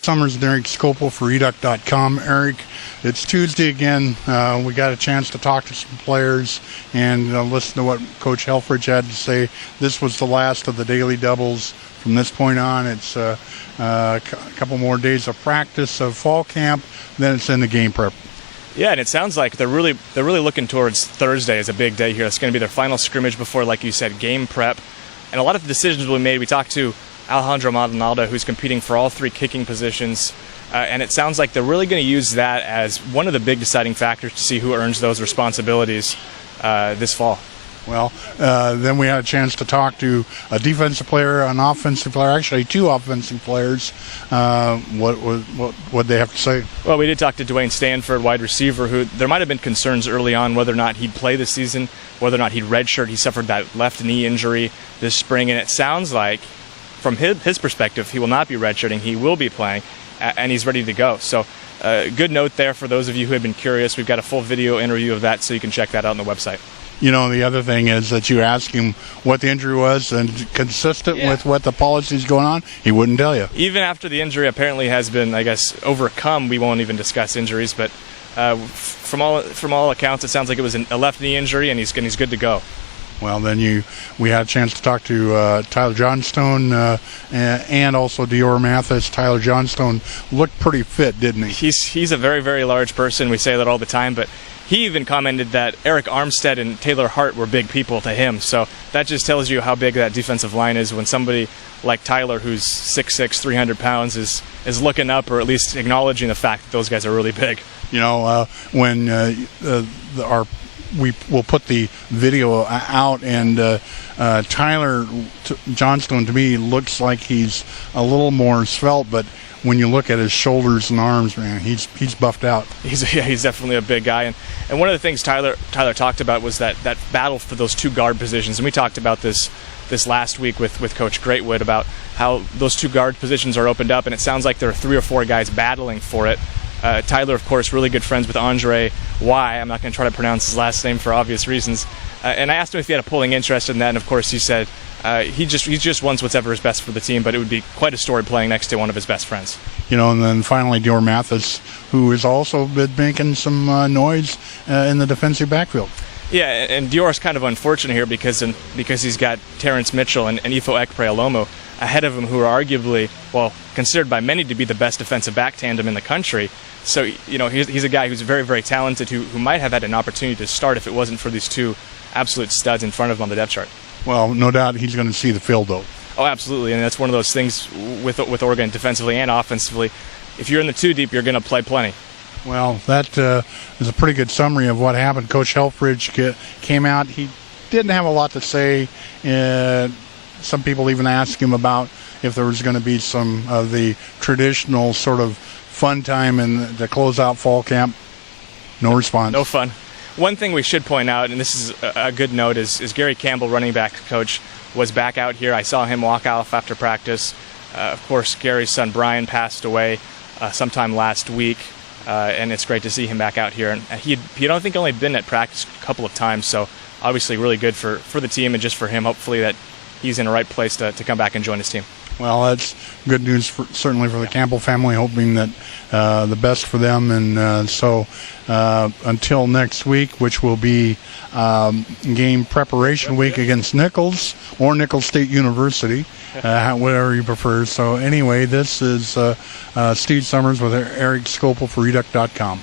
Summers and Erik Skopil for EUGENE.com. Erik, it's Tuesday again. We got a chance to talk to some players and listen to what Coach Helfrich had to say. This was the last of the daily doubles. From this point on, it's a couple more days of practice of fall camp, then it's in the game prep. Yeah, and it sounds like they're really looking towards Thursday as a big day here. It's going to be their final scrimmage before, like you said, game prep. And a lot of the decisions will be made. We talked to Alejandro Maldonado, who's competing for all three kicking positions, and it sounds like they're really going to use that as one of the big deciding factors to see who earns those responsibilities this fall. Well, then we had a chance to talk to a defensive player, an offensive player, actually two offensive players. What they have to say? Well, we did talk to Dwayne Stanford, wide receiver, who there might have been concerns early on whether or not he'd play this season, whether or not he'd redshirt. He suffered that left knee injury this spring, and it sounds like, from his perspective, he will not be redshirting. He will be playing, and he's ready to go. So, good note there for those of you who have been curious. We've got a full video interview of that, so you can check that out on the website. You know, the other thing is that you ask him what the injury was, and consistent with what the policy is going on, he wouldn't tell you. Even after the injury apparently has been, I guess, overcome, we won't even discuss injuries. But from all accounts, it sounds like it was a left knee injury, and he's good to go. Well, then we had a chance to talk to Tyler Johnstone and also Dior Mathis. Tyler Johnstone looked pretty fit, didn't he? He's a very, very large person. We say that all the time, but he even commented that Eric Armstead and Taylor Hart were big people to him. So that just tells you how big that defensive line is when somebody like Tyler, who's 6'6", 300 pounds, is looking up, or at least acknowledging the fact that those guys are really big. You know, when we will put the video out, and Tyler Johnstone, to me, looks like he's a little more svelte, but when you look at his shoulders and arms, man, he's buffed out. He's definitely a big guy, and one of the things Tyler talked about was that battle for those two guard positions, and we talked about this last week with Coach Greatwood about how those two guard positions are opened up, and it sounds like there are 3 or 4 guys battling for it. Tyler, of course, really good friends with Andre Y. I'm not going to try to pronounce his last name for obvious reasons. And I asked him if he had a pulling interest in that, and of course he said he just wants whatever is best for the team, but it would be quite a story playing next to one of his best friends. You know, and then finally Dior Mathis, who has also been making some noise in the defensive backfield. Yeah, and Dior's kind of unfortunate here because he's got Terrence Mitchell and Ifo Ekpe-Alomo ahead of him, who are arguably, well, considered by many to be the best defensive back tandem in the country. So, you know, he's a guy who's very, very talented, who might have had an opportunity to start if it wasn't for these two absolute studs in front of him on the depth chart. Well, no doubt he's going to see the field, though. Oh, absolutely, and that's one of those things with Oregon defensively and offensively. If you're in the 2 deep, you're going to play plenty. Well, that is a pretty good summary of what happened. Coach Helfrich came out. He didn't have a lot to say. Some people even asked him about if there was going to be some of the traditional sort of fun time in the closeout fall camp. No response. No fun. One thing we should point out, and this is a good note, is Gary Campbell, running back coach, was back out here. I saw him walk off after practice. Of course, Gary's son Brian passed away sometime last week, and it's great to see him back out here. And he'd I think only been at practice a couple of times, so obviously really good for the team and just for him. Hopefully that he's in the right place to come back and join his team. Well, that's good news, certainly for the Campbell family, hoping that the best for them. And so until next week, which will be game preparation week against Nicholls or Nicholls State University, whatever you prefer. So anyway, this is Steve Summers with Erik Skopil for EUGENE.com.